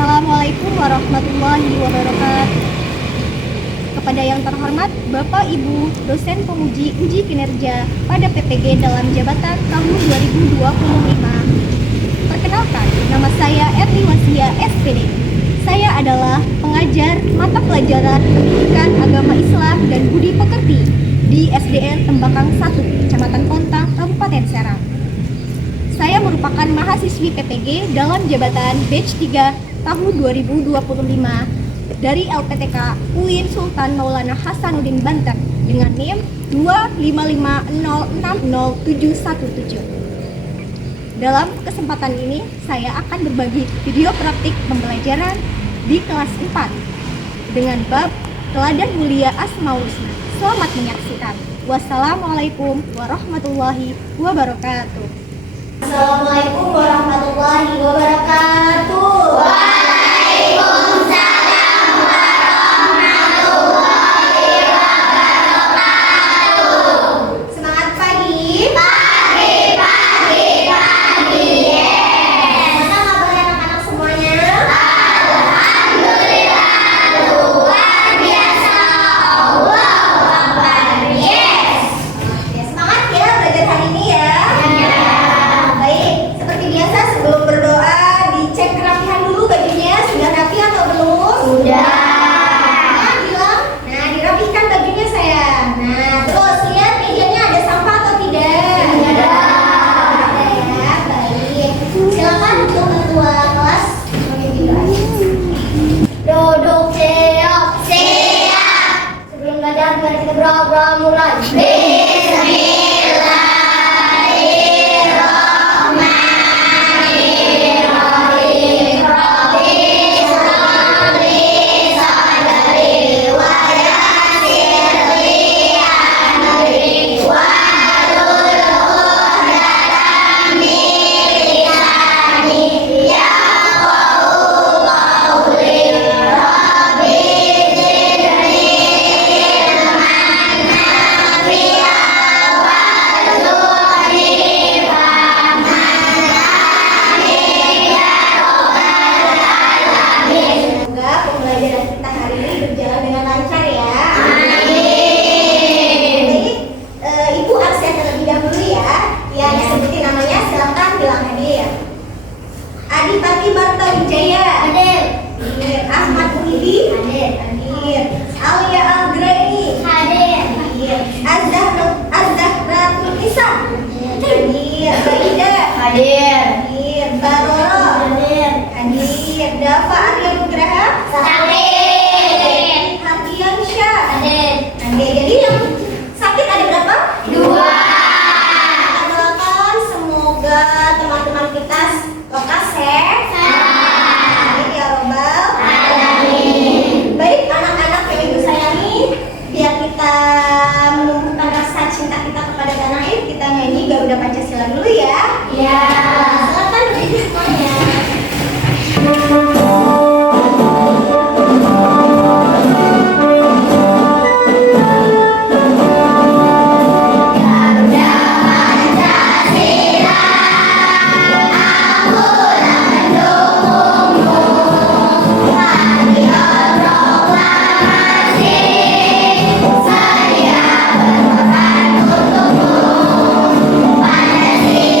Assalamualaikum warahmatullahi wabarakatuh. Kepada yang terhormat Bapak Ibu dosen penguji uji kinerja pada PPG dalam jabatan tahun 2025. Perkenalkan, nama saya Erli Wasia SPD. Saya adalah pengajar mata pelajaran Pendidikan Agama Islam dan Budi Pekerti di SDN Tembakang 1, Kecamatan Pontang, Kabupaten Serang. Saya merupakan mahasiswi PPG dalam jabatan batch 3 tahun 2025 dari LPTK UIN Sultan Maulana Hasanuddin Banten dengan NIM 255060717. Dalam kesempatan ini, saya akan berbagi video praktik pembelajaran di kelas 4 dengan bab Teladan Mulia Asmaul Husna. Selamat menyaksikan. Wassalamualaikum warahmatullahi wabarakatuh. Assalamualaikum warahmatullahi wabarakatuh. Waalaikumsalam warahmatullahi wabarakatuh. Semangat pagi. Pagi. Yes. Mana kabar anak-anak semuanya? Alhamdulillah, luar biasa. Allahu Akbar. Yes. Semangat ya belajar hari ini ya. Baik, seperti biasa sebelum berdoa dicek kerapihan dulu bajunya. Sudah rapi atau belum? Sudah. Nah, bilang, dirapihkan bajunya sayang. Nah, terus lihat mejanya ada sampah atau tidak? Tidak. Ada ya, baik. Silakan untuk ketua kelas memimpin doanya. Duduk siap. Siap. Sebelum belajar mari kita berdoa mulai. Pancasila dulu ya. Ya. Silakan berdiri semuanya. Saya berkorban untukmu, Pancasila.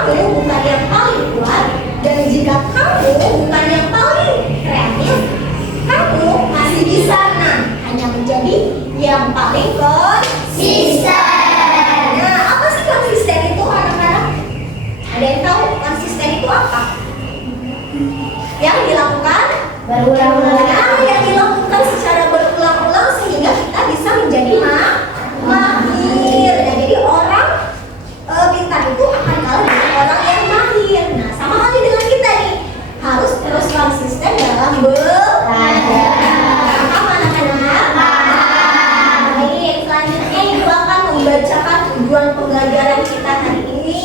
kamu bukan yang paling kuat, dan jika kamu bukan yang paling kreatif, kamu masih bisa hanya menjadi yang paling konsisten. Nah, apa sih konsisten itu anak-anak? Ada yang tahu konsisten itu apa? Yang dilakukan berulang-ulang. Nah, yang dilakukan secara berulang-ulang sehingga kita bisa menjadi mahir. Nah, jadi orang pintar itu akan kalah dengan orang yang mahir. Nah, sama halnya dengan kita nih, harus terus konsisten dalam belajar. Paham anak-anak? Baik, selanjutnya ibu akan membacakan tujuan pembelajaran kita hari ini.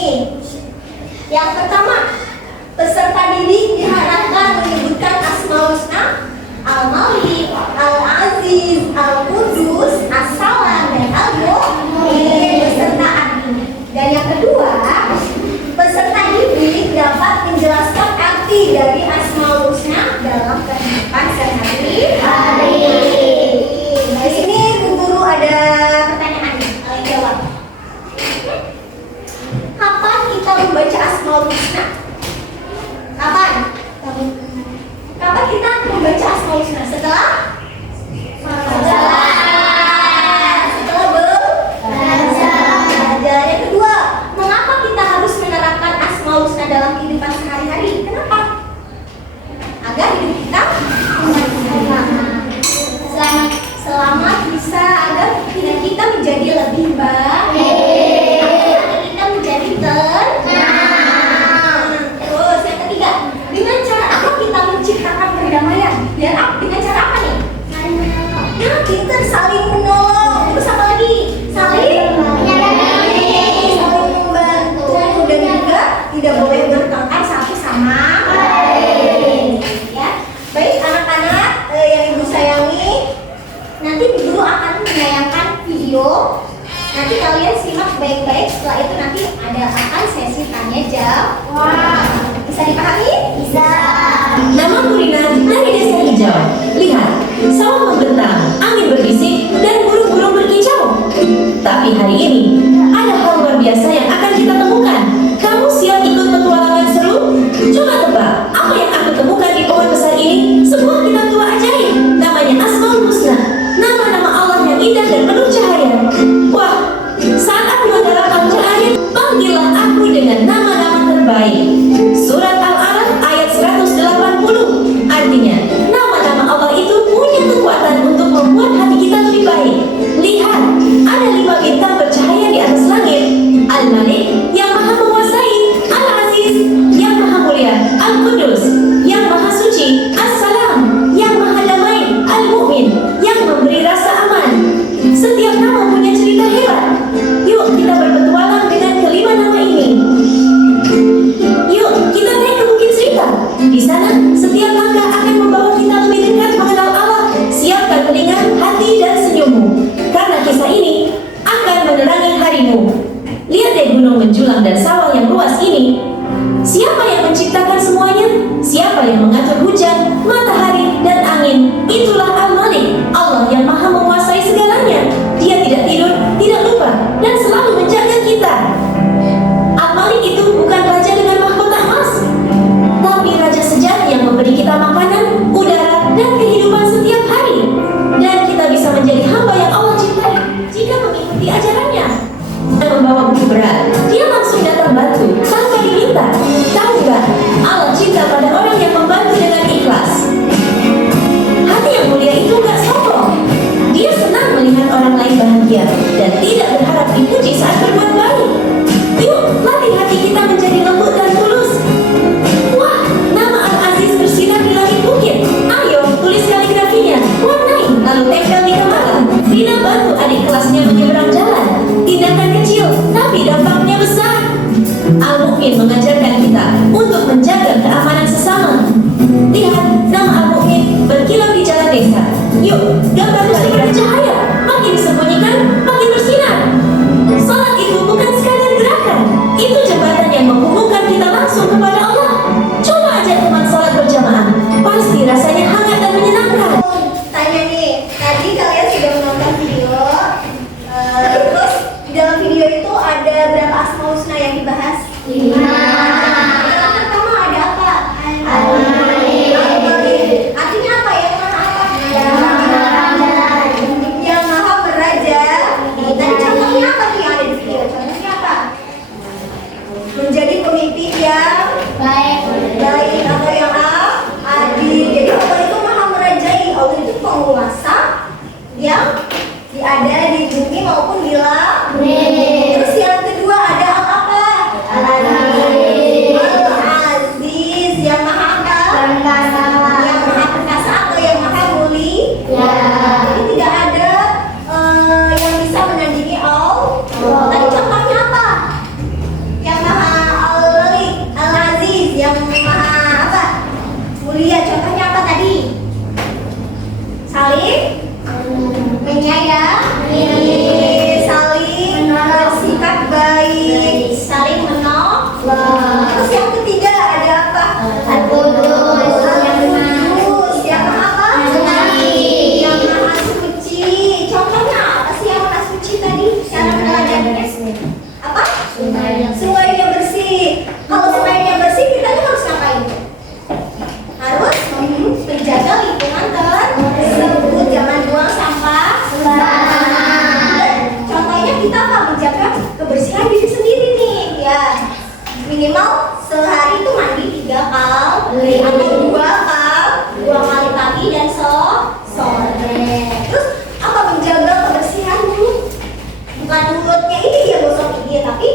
Yang pertama, peserta didik diharapkan menyebutkan Asmaul Husna, Al-Malik, Al-Aziz, Al-Qudus, As-Salam, dan Al-Mu'min beserta artinya. Dan yang kedua, peserta didik dapat menjelaskan arti dari Asmaul Husna dalam kehidupan sehari-hari. Di sini Bu Guru ada pertanyaan nih, kalian jawab. Kapan kita membaca Asmaul Husna? Kapan? Kapan kita membaca Asmaul Husna? Setelah belajar. Yang kedua, mengapa kita harus menerapkan Asmaul Husna dalam kehidupan sehari-hari? Kenapa? Agar hidup kita selamat bisa, agar hidup kita menjadi lebih baik, agar kita menjadi tenang. Terus yang ketiga, dengan cara apa kita menciptakan perdamaian? Dengan cara apa nih? Nah, kita saling menolong. Terus apa lagi? Saling membantu, dan juga tidak boleh bertengkar satu sama lain. Ya, baik anak-anak yang ibu sayangi, nanti Guru akan menayangkan video. Nanti kalian simak baik-baik. Setelah itu nanti akan sesi tanya jawab. Bisa dipahami? Bisa. Nama Rina dari Desa Hijau. Lihat, sawah membentang, angin berbisik, dan burung-burung berkicau. Tapi hari ini, ada hal luar biasa yang akan kita temukan. Kamu siap ikut petualangan seru? Coba tebak, apa yang aku temukan di pohon besar ini? Sebuah kitab tua ajaib, namanya Asmaul Husna. Nama-nama Allah yang indah dan penuh cahaya. Wah, saat aku menggarap cahaya, panggillah aku dengan nama-nama terbaik. Surat Al-A'raf ayat 180. Artinya, nama-nama Allah itu punya kekuatan untuk membuat hati kita lebih baik. Lihat, ada 5 bintang bercahaya di atas langit. Al-Malik yang maha menguasai, Al-Aziz yang maha mulia, Al-Qudus yang maha suci, As-Salam yang maha damai, Al-Mu'min yang memberi rasa aman. Setiap nama punya cerita hebat. Yuk kita berpetualang dengan kelima nama ini. Yuk kita naik ke Bukit Cerita. Di sana setiap langkah akan membawa kita lebih dekat mengenal Allah. Siapkan telinga, hati, dan senyummu, karena kisah ini akan menerangi harimu. Lihat deh gunung menjulang dan sawah yang luas ini. Siapa yang menciptakan semuanya? Siapa yang mengatur hujan, matahari, dan angin? Itulah Al-Malik, Allah yang maha menguasai segalanya. Dia tidak tidur, tidak lupa, dan selalu menjaga kita. Al-Malik itu bukan raja dengan mahkota emas, tapi raja sejati yang memberi kita makanan, udara, dan kehidupan setiap hari. Dan kita bisa menjadi hamba yang Allah cintai jika mengikuti ajarannya. Dan membawa buku berat, dia langsung datang bantu tanpa diminta. Tahu gak? Allah cinta pada orang yang membantu dengan ikhlas. Hati yang mulia itu gak sombong. Dia senang melihat orang lain bahagia dan tidak berharap dipuji saat berbuat baik. Yuk, latih hati kita menjadi lembut dan tulus. Wah, nama Al-Aziz bersinar di langit bukit. Ayo, tulis kaligrafinya, warnai, lalu tempel di kepala. Rina bantu adik kelasnya menyeberang jalan. Tindakan kecil, tapi dampaknya besar. Al-Mu'min mengajarkan kita untuk menjaga keamanan sesama. Lihat, nama Al-Mu'min berkilau di jalan desa. Yuk, gambar musik bercahaya, makin disembunyikan, makin bersinar. Salat itu bukan sekadar gerakan, itu jembatan yang menghubungkan kita langsung kepada Allah. Coba ajak teman salat berjamaah, pasti rasanya hangat dan menyenangkan. Tanya nih, tadi kalian sudah menonton video, terus di dalam video itu ada berapa Asmaul Husna yang dibahas? 5. ada di bumi maupun di langit. Terus yang kedua ada apa? Al-Aziz, yang maha apa? Yang maha perkasa atau yang maha mulia. Jadi tidak ada yang bisa menandingi Allah. Tadi contohnya apa? Yang maha Al-Aziz, yang maha apa? Mulia. Contohnya apa tadi? Saling menyayangi, saling bersikap baik, saling menolong. Terus yang ketiga ada apa? Al-Qudus, yang maha apa? Yang maha suci. Contohnya apa sih yang maha suci tadi? Cara meneladaninya apa? Sungainya bersih. Kalau sungainya bersih, kita harus ngapain? Harus menjaga lingkungan tersebut, jangan buang sampah sembarangan. Contohnya kita apa? Menjaga kebersihan diri sendiri nih, ya. Minimal sehari itu mandi 3 kali atau 2 kali pagi dan sore. Terus apa? Menjaga kebersihan mulut. Bukan mulutnya ini ya gosok gigi, tapi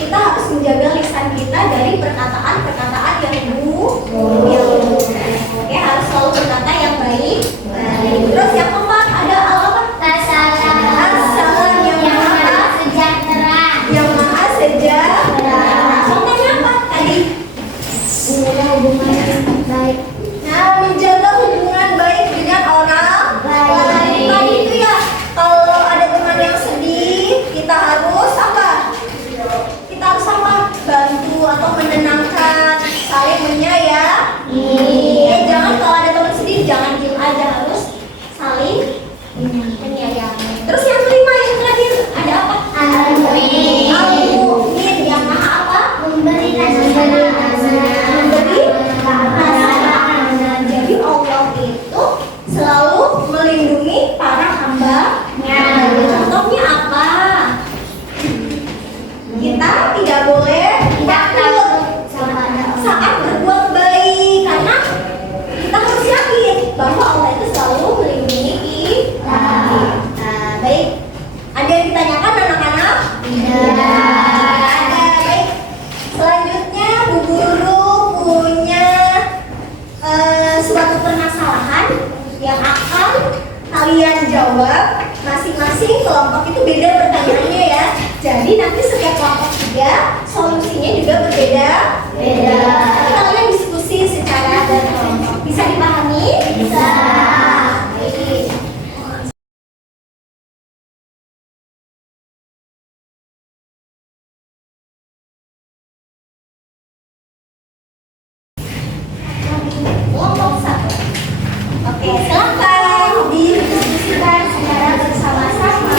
kita harus menjaga lisan kita dari perkataan-perkataan yang buruk. Oke, harus selalu berkata yang baik. Terus yang keempat ada apa? As-salam, yang maha sejahtera. Yang maha sejahtera. Contohnya apa tadi? Nah, menjaga hubungan baik dengan orang lain. Tadi itu ya, kalau ada teman yang sedih, kita harus apa? Kita harus apa? Bantu atau menenangkan, saling menyayangi. Jangan kalau ada teman sedih, jangan diem aja, harus saling menyayangi. Terus yang kelima, yang terakhir ada apa? Al-Mu'min, yang maha apa? Memberi keasaan. Jadi Allah itu selalu melindungi para hamba-Nya. Contohnya apa? Kita tidak boleh takut saat berbuat baik, karena kita harus yakin bahwa Allah itu selalu melindungi kita. Nah, baik. Ada yang ditanyakan anak-anak? Tidak ada. Baik. Selanjutnya Bu Guru punya suatu permasalahan yang akan kalian jawab. Masing-masing kelompok itu beda pertanyaannya ya. Jadi nanti setiap kelompok juga solusinya juga berbeda. Nanti kalian diskusi secara berkelompok. Bisa dipahami? Bisa. Baik. Kelompok 1. Oke, silakan didiskusikan secara bersama-sama.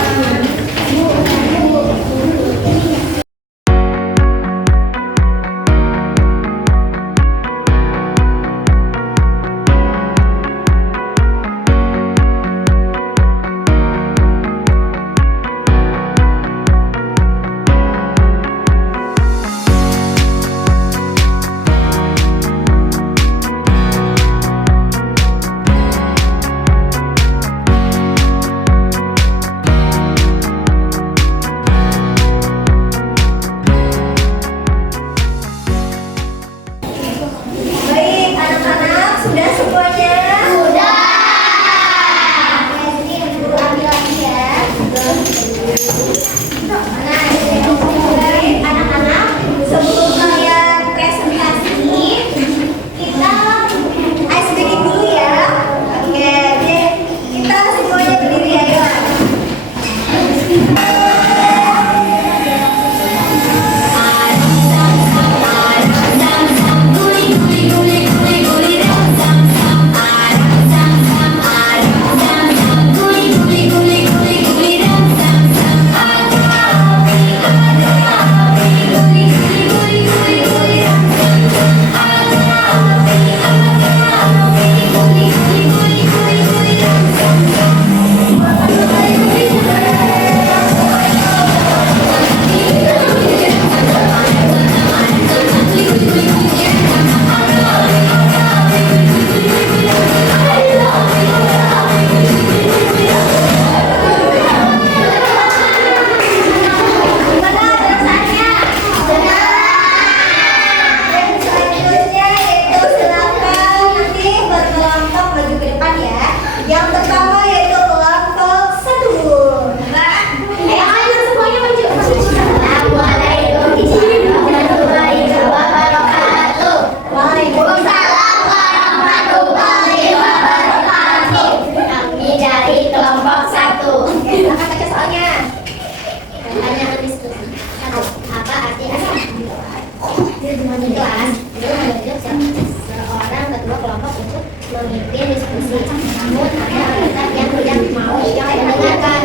kelas itu menunjuk seorang ketua kelompok untuk memimpin diskusi. Namun ada anggota yang tidak mau mendengarkan.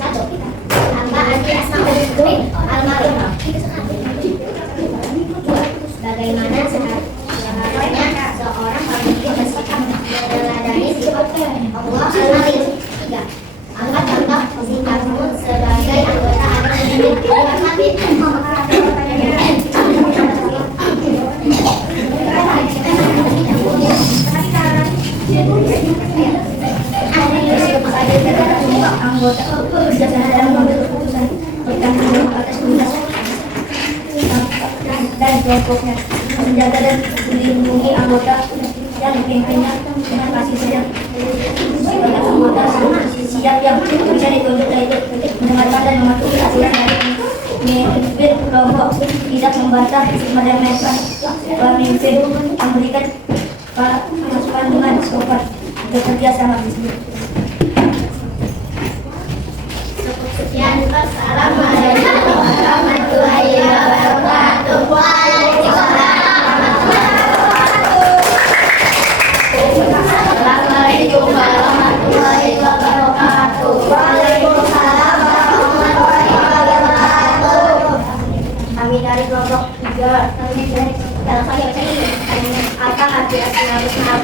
Satu, Amba Andi Asmaul almarhum. Bagaimana seharusnya seorang pemimpin bersikap meneladani sifat Allah al-Alim. 3. Angkat contoh sikapmu sebagai anggota adat yang dihormati. Anggota berdasarkan dalam mengambil keputusan bertanggung jawab atas tugas dan kelompoknya, menjaga dan melindungi anggota yang dipimpinnya dengan kasih sayang. Sebagai anggota siap yang bisa ditunjuk yaitu mendengarkan dan mematuhi aturan dari pemimpin kelompok, tidak membantah, meremehkan pemimpin, memberikan masukan dengan sopan, bekerja sama di sini. Sekian, Assalamualaikum warahmatullahi wabarakatuh. Waalaikumsalam warahmatullahi wabarakatuh. Waalaikumsalam warahmatullahi wabarakatuh. Kami dari kelompok 3, kami dari apa arti asmaul husna?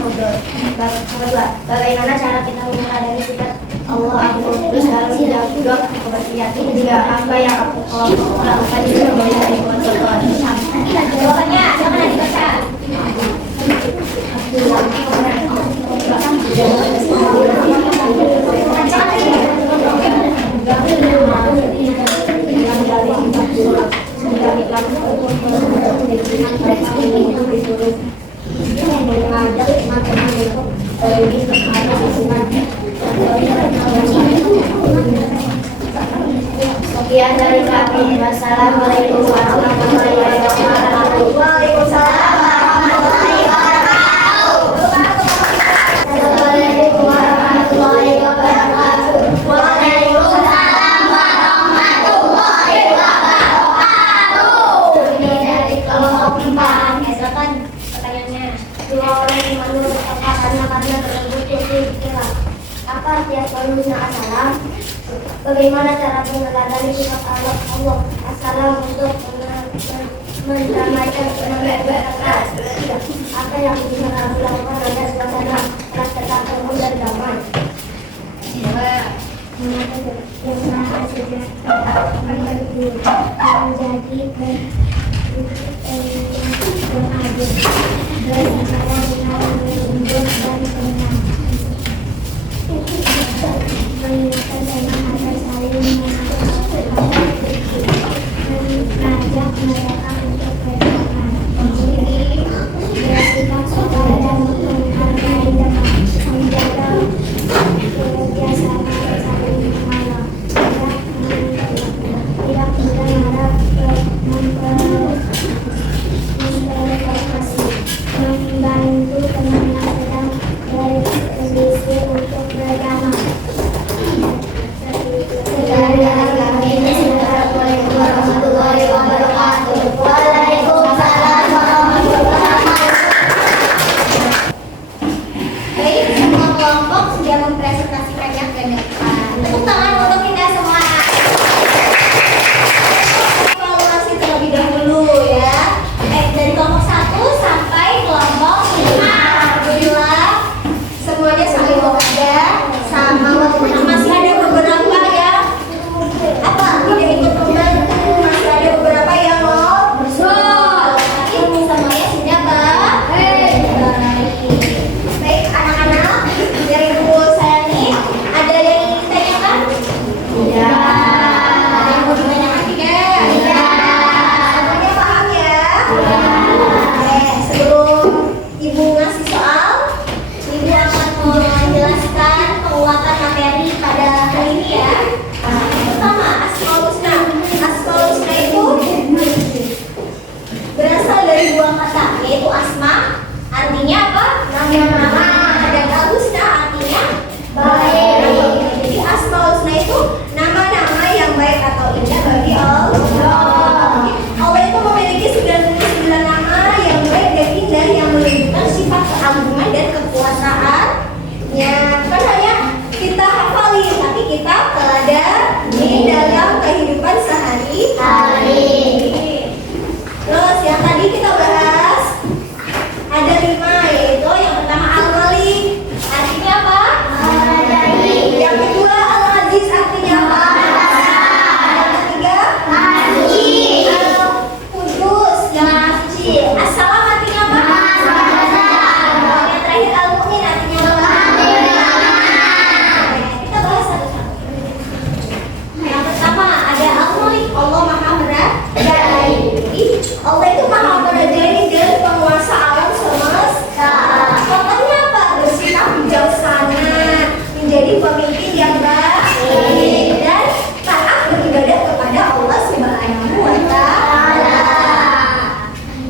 Kedua, bagaimana cara kita meneladani sifat Allah Al-Qudus dalam hidup kebersihan? Ketiga, apa yang aku lakukan itu sebagai dari contoh? Jawabannya, silakan dibaca. Sekian dari kami. Wassalamualaikum warahmatullahi wabarakatuh. Waalaikumsalam warahmatullahi wabarakatuh. Assalamualaikum warahmatullahi wabarakatuh. Waalaikumsalam warahmatullahi wabarakatuh. Ini dari kelompok 4. Silakan pertanyaannya. Dua orang yang menurut karena tersebut dikira. Apa arti asmaul husna assalam? Bagaimana cara meneladani sifat Allah assalam untuk mendamaikan penegak? Apa yang bisa kami lakukan agar suasana kelas tetap tenang dan damai? Yang maha sejahtera menjadi yang adil, berbicara dengan lembut dan tenang, mengingatkan tema agar saling mengajak mereka untuk berjalan, bersikap sopan dan menghargai teman, menjaga kerjasama saling mengalah, tidak mudah memprovokasi, membantu teman yang sedang berselisih untuk berdamai. Assalamualaikum warahmatullahi wabarakatuh. Waalaikumsalam warahmatullahi wabarakatuh. Baik, semua kelompok sudah mempresentasikannya ke depan. Tepuk tangan untuk kita semua. Evaluasi terlebih dahulu ya. Dari kelompok 1 sampai kelompok 5. Alhamdulillah semuanya saling bekerja sama. Masih ada beberapa yang tidak ikut membantu, masih ada beberapa yang mau bersuara. Tapi semuanya sudah baik. Baik anak-anak, dari Bu Sayani, ada yang ingin ditanyakan? Tidak. Ada yang mau ditanyakan tidak? Tidak. Semuanya paham ya? Oke, sebelum Ibu ngasih soal, Ibu akan menjelaskan penguatan materi pada hari ini ya. Pertama, asmaul husna. Asmaul husna itu berasal dari dua kata, yaitu asma artinya apa? Nama-nama, dan al-husna artinya baik. Jadi asmaul husna itu nama-nama yang baik atau indah bagi Allah. Allah itu memiliki memiliki 99 nama yang baik dan indah yang menunjukkan sifat keagungan dan kekuasaan. Ya, bukan hanya kita hafalin, tapi kita teladani dalam kehidupan sehari-hari. Terus yang tadi kita bahas ada 5, yaitu yang pertama Al-Malik, artinya apa? Yang kedua Al-Aziz, artinya apa? Yang ketiga Al-Qudus, yang suci. As-Salam artinya apa? Yang terakhir Al-Mu'min, artinya apa? Kita bahas satu-satu. Yang pertama ada Al-Malik, Allah Maha Merajai. Jadi Allah itu Maha Merajai dan penguasa alam semesta. Contohnya apa? Bersikap bijaksana, menjadi pemimpin yang baik, dan taat beribadah kepada Allah Subhanahu wa Ta'ala.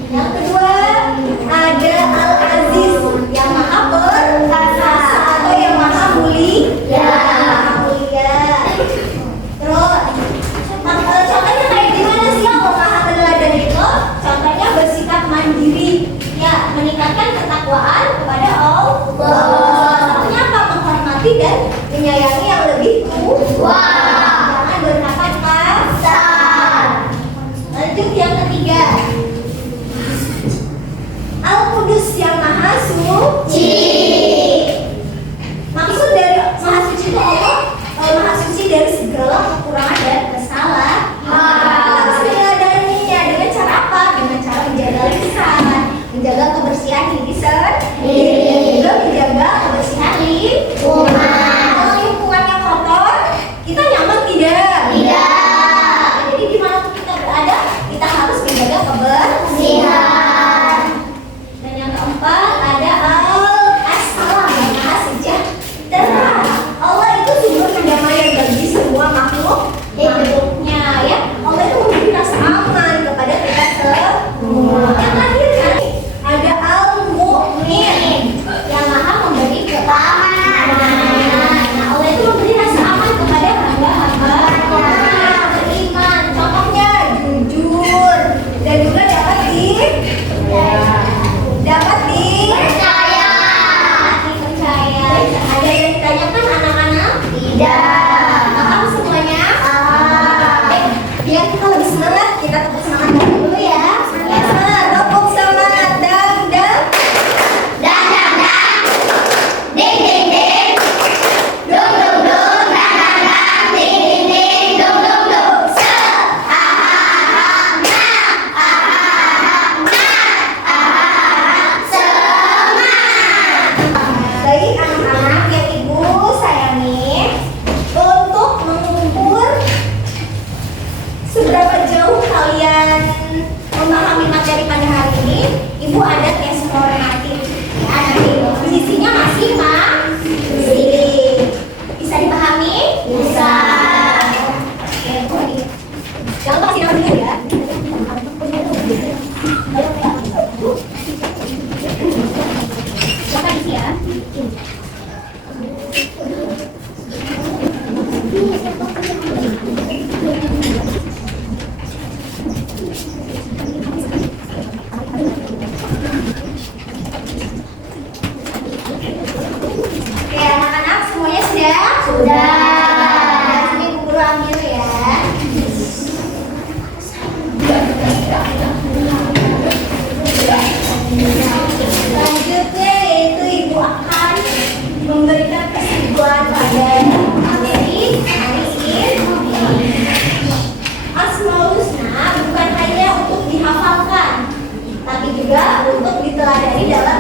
Yang kedua ada Al-Aziz, yang Maha Perkasa atau yang Maha Mulia. Terus contohnya kayak gimana sih Allah Maha Meneladani itu? Contohnya bersikap mandiri, ya, meningkatkan ketakwaan kepada Allah. Contohnya apa? Menghormati dan menyayangi yang lebih tua. Jangan berkata kasar. Lanjut yang ketiga, Al-Qudus, yang Maha Suci. Maksud dari Maha Suci itu Allah Maha Suci dari segala kekurangan dan kesalahan. Kita harus menyadarinya dengan cara apa? Dengan cara menjaga lisan, menjaga kebersihan diri sendiri, dan juga menjaga kebersihan lingkungan. Kalau lingkungannya kotor, kita nyaman tidak? Tidak. Jadi dimanapun kita berada, kita harus menjaga kebersihan. Dan yang keempat ada As-Salam, yang Maha Sejahtera. Allah itu sumber pendamaian bagi semua makhluknya, ya. Allah itu memberi rasa aman kepada kita semua. Yang terakhir ada Al-Mu'min, yang Maha memberi keamanan. Nah, Allah itu memberi rasa aman kepada hamba-hambanya beriman. Contohnya jujur dan juga dapat dipercaya. Ada yang ditanyakan anak-anak? Tidak. Paham semuanya? Biar kita lebih semangat, kita tepuk semangat dulu ya. Semangat, tepuk semangat, dang. Ding ding ding. Dung dung dung, dang. Ding ding ding, dung dung dung. Bagi anak-anak yang ibu sayangi, untuk mengukur seberapa jauh kalian memahami materi pada hari ini, ibu ada tes formatif. Ya, nanti isinya masing-masing. Bisa dipahami? Bisa. Oke, jangan lupa kasih nama dulu ya. Silakan isi ya. Oke, anak-anak semuanya sudah? Sudah. Sini Bu Guru ambil ya. Selanjutnya yaitu ibu akan memberikan kesimpulan pada materi hari ini. Asmaul Husna bukan hanya untuk dihafalkan, tapi juga untuk diteladani dalam